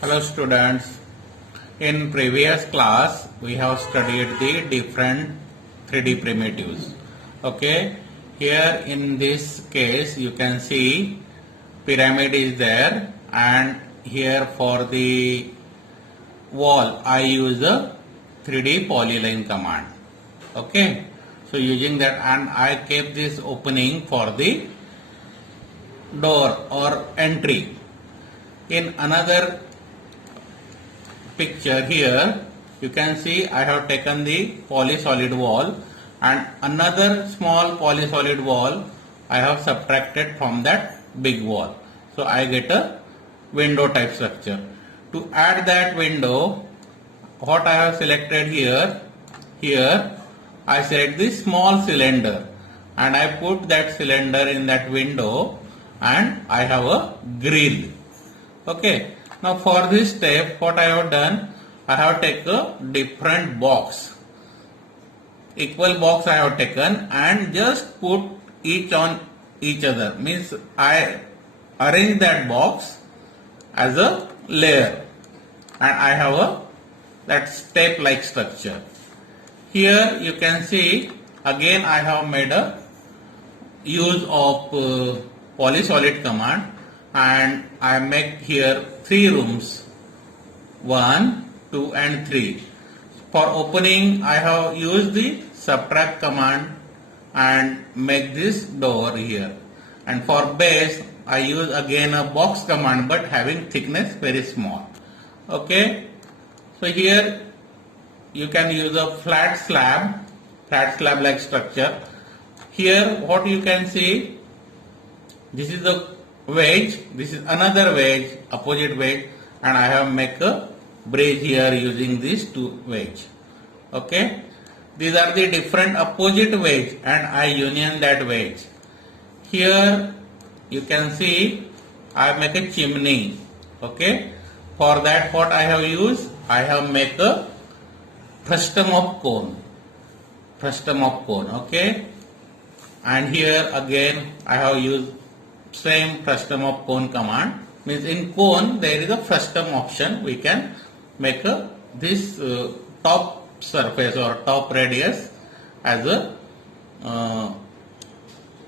Hello students, in previous class we have studied the different 3D primitives. Okay, here in this case you can see pyramid is there, and here for the wall I use a 3D polyline command. Okay, so using that, and I kept this opening for the door or entry. In another picture here you can see I have taken the polysolid wall and another small polysolid wall I have subtracted from that big wall. So I get a window type structure. To add that window, what I have selected here I select the small cylinder and I put that cylinder in that window and I have a grill. Okay. Now for this step, what I have done, I have taken a different box. Equal box I have taken and just put each on each other. Means I arrange that box as a layer and I have that step like structure. Here you can see again I have made a use of polysolid command and I make here 3 rooms, 1, 2 and 3. For opening I have used the subtract command and make this door here, and for base I use again a box command but having thickness very small. Okay, so here you can use a flat slab like structure. Here what you can see, this is the wedge, this is another wedge, opposite wedge, and I have make a bridge here using these 2 wedge. Okay, these are the different opposite wedge and I union that wedge. Here you can see I make a chimney. Okay, for that what I have used, I have make a frustum of cone. Okay, and here again I have used same frustum of cone command. Means in cone there is a frustum option. We can make this top surface or top radius as a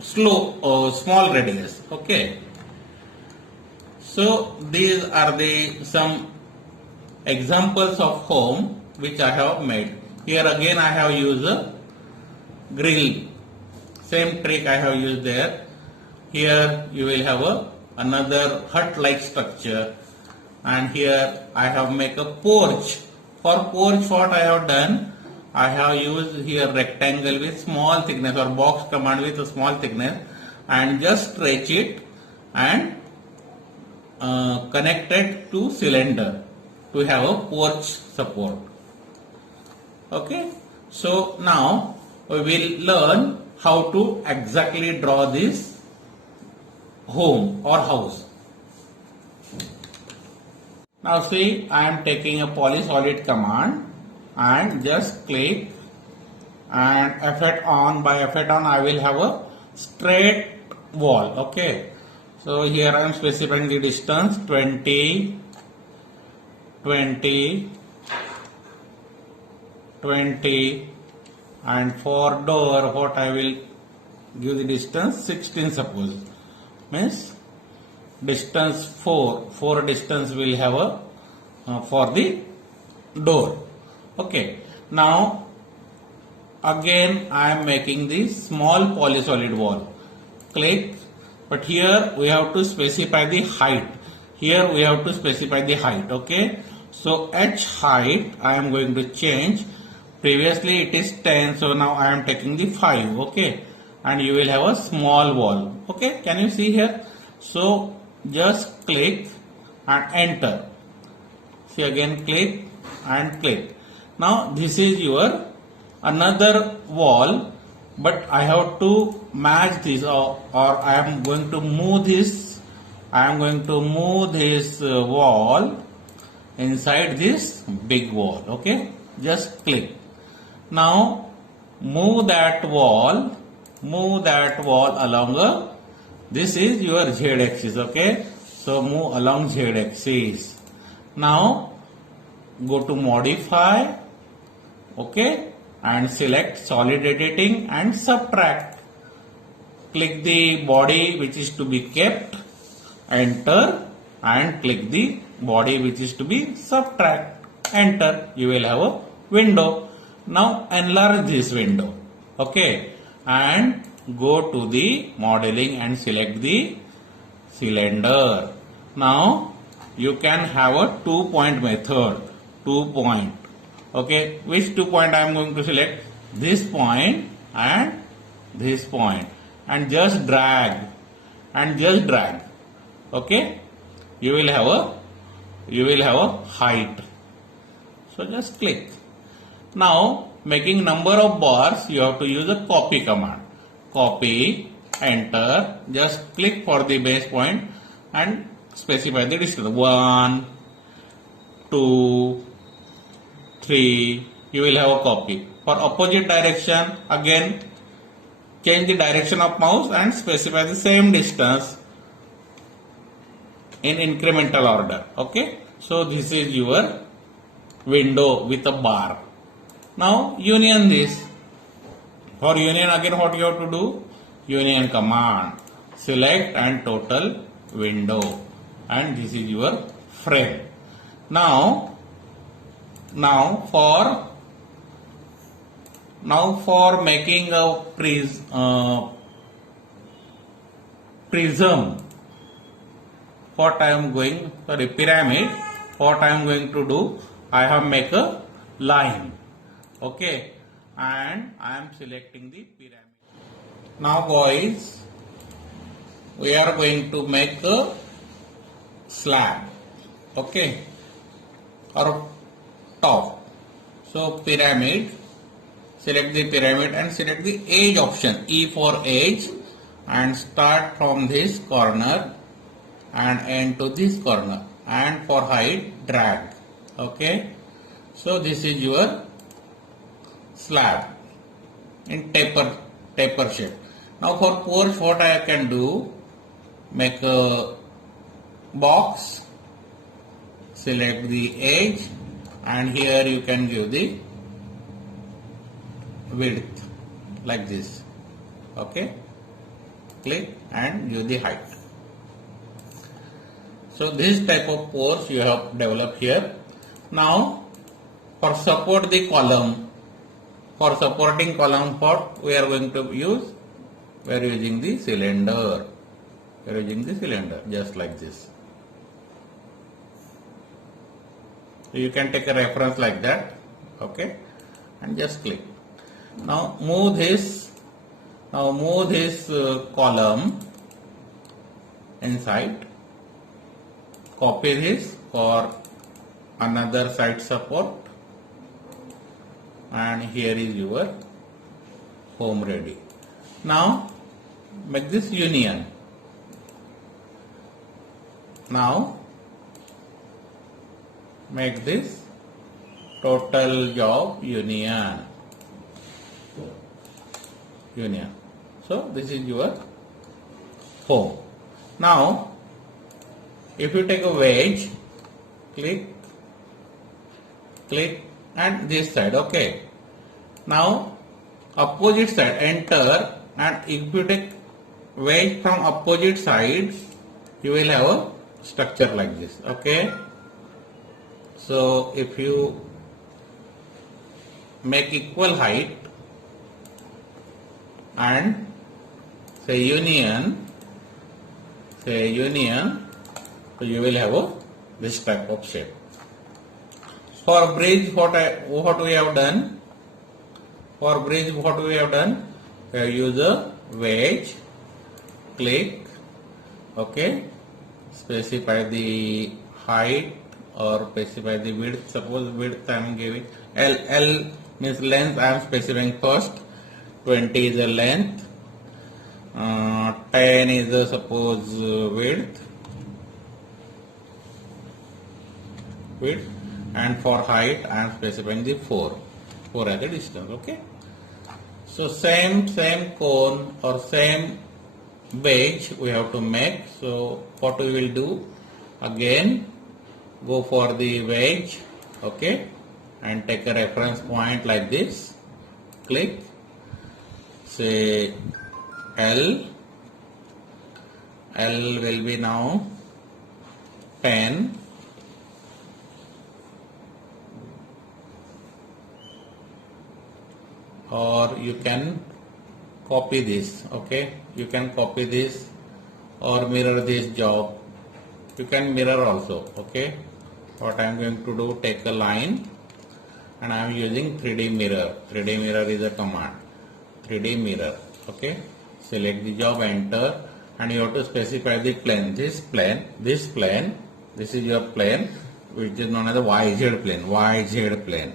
small radius. Okay, so these are the some examples of home which I have made. Here again I have used a grill. Same trick I have used there. Here you will have another hut like structure, and here I have make a porch. For porch what I have done, I have used here rectangle with small thickness or box command with a small thickness and just stretch it and connect it to cylinder to have a porch support. Okay, so now we will learn how to exactly draw this home or house. Now see, I am taking a polysolid command and just click and effect on. By effect on I will have a straight wall. Okay, so here I am specifying the distance 20, 20, 20, and for door what I will give the distance 16 suppose. Means distance 4 distance will have a for the door. Okay, now again I am making this small polysolid wall. Click, but here we have to specify the height. Here we have to specify the height. Okay, so h height I am going to change. Previously it is 10, so now I am taking the 5. Okay, and you will have a small wall. Okay, can you see here? So just click and enter. See, again click and click. Now this is your another wall, but I have to match this or I am going to move this. I am going to move this wall inside this big wall. Okay, just click. Now move that wall along this is your z axis. Okay, so move along z axis Now go to modify, okay, and select solid editing and subtract. Click the body which is to be kept, enter, and click the body which is to be subtract, enter. You will have a window. Now enlarge this window, okay, and go to the modeling and select the cylinder. Now you can have a 2-point method. 2 point, okay. Which 2 point I am going to select? This point and this point, and just drag and just drag, okay. You will have a height. So just click. Now making number of bars, you have to use a copy command. Copy, enter, just click for the base point and specify the distance. 1, 2, 3. You will have a copy. For opposite direction, again change the direction of mouse and specify the same distance in incremental order, okay. So this is your window with a bar. Now union this. For union, again what you have to do? Union command. Select and total window, and this is your frame. Now for making a prism, what I am going, sorry, pyramid, what I am going to do, I have make a line, okay, and I am selecting the pyramid. Now guys, we are going to make a slab, okay, or top. So pyramid, select the pyramid and select the edge option, E for edge, and start from this corner and end to this corner, and for height drag, okay. So this is your slab in taper shape. Now for porch, what I can do, make a box, select the edge, and here you can give the width like this, okay. Click and give the height. So this type of porch you have developed here. Now for support the column, for supporting column, what we are going to use? We are using the cylinder. We are using the cylinder just like this. So you can take a reference like that, okay, and just click. Now move this. Now move this column inside. Copy this for another side support, and here is your home ready. Now make this union. Now make this total job union. So this is your home. Now if you take a wedge, click and this side, okay. Now opposite side, enter, and if you take wedge from opposite sides, you will have a structure like this, okay. So if you make equal height and say union, so you will have this type of shape. For bridge, what we have done? For bridge, what we have done? We have used a wedge, click, okay, specify the height or specify the width. Suppose width I am giving L means length I am specifying first. 20 is the length. 10 is the suppose width, and for height I am specifying the 4 as the distance, okay. So same cone or same wedge we have to make. So what we will do, again go for the wedge, okay, and take a reference point like this, click, say L will be now 10, or you can copy this, okay, you can copy this or mirror this job, you can mirror also, okay. What I am going to do, take a line and I am using 3D mirror. 3D mirror is a command, 3D mirror, okay. Select the job, enter, and you have to specify the plane, this plane, this is your plane, which is known as the YZ plane,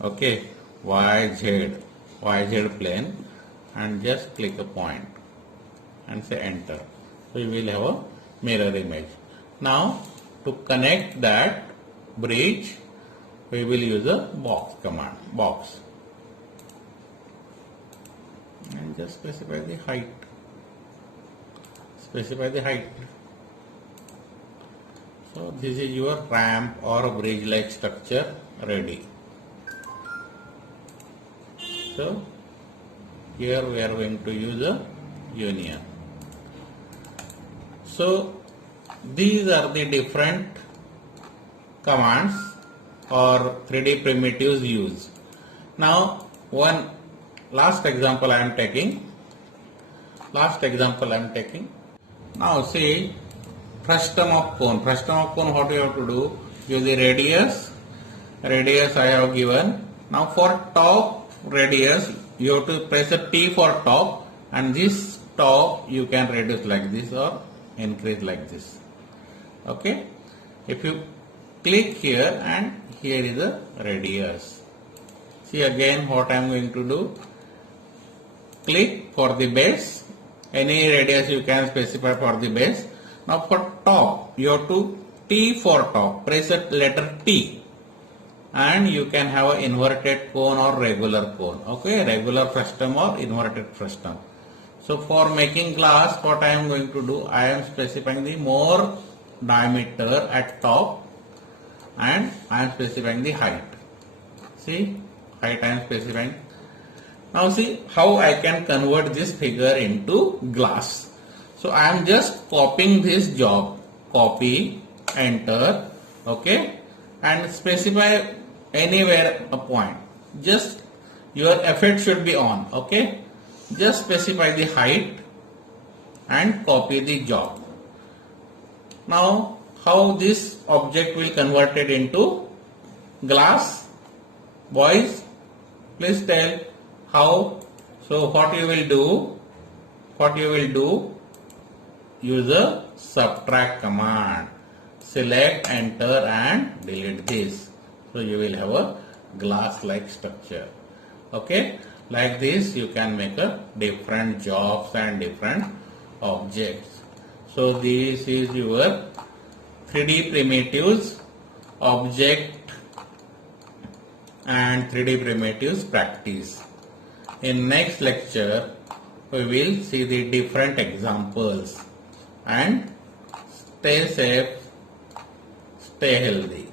okay, YZ plane, and just click a point and say enter. So you will have a mirror image. Now to connect that bridge, we will use a box command, box, and just specify the height. So this is your ramp or a bridge like structure ready. So here we are going to use a union. So these are the different commands or 3D primitives used. Now one last example I am taking. Now see, frustum of cone. What you have to do? Use the radius I have given. Now for top radius, you have to press a T for top, and this top you can reduce like this or increase like this, okay. If you click here, and here is the radius. See again what I am going to do. Click for the base, any radius you can specify for the base. Now for top, you have to T for top, press the letter T, and you can have an inverted cone or regular cone, okay, regular frustum or inverted frustum. So for making glass, what I am going to do, I am specifying the more diameter at top, and I am specifying the height. See, height I am specifying. Now see how I can convert this figure into glass. So I am just copying this job, copy, enter, okay, and specify anywhere a point. Just your effect should be on, okay. Just specify the height and copy the job. Now how this object will convert it into glass? Boys, please tell how. So what you will do, use a subtract command, select, enter, and delete this. So you will have a glass like structure, okay. Like this you can make a different jobs and different objects. So this is your 3D primitives, object and 3D primitives practice. In next lecture we will see the different examples, and stay safe, stay healthy.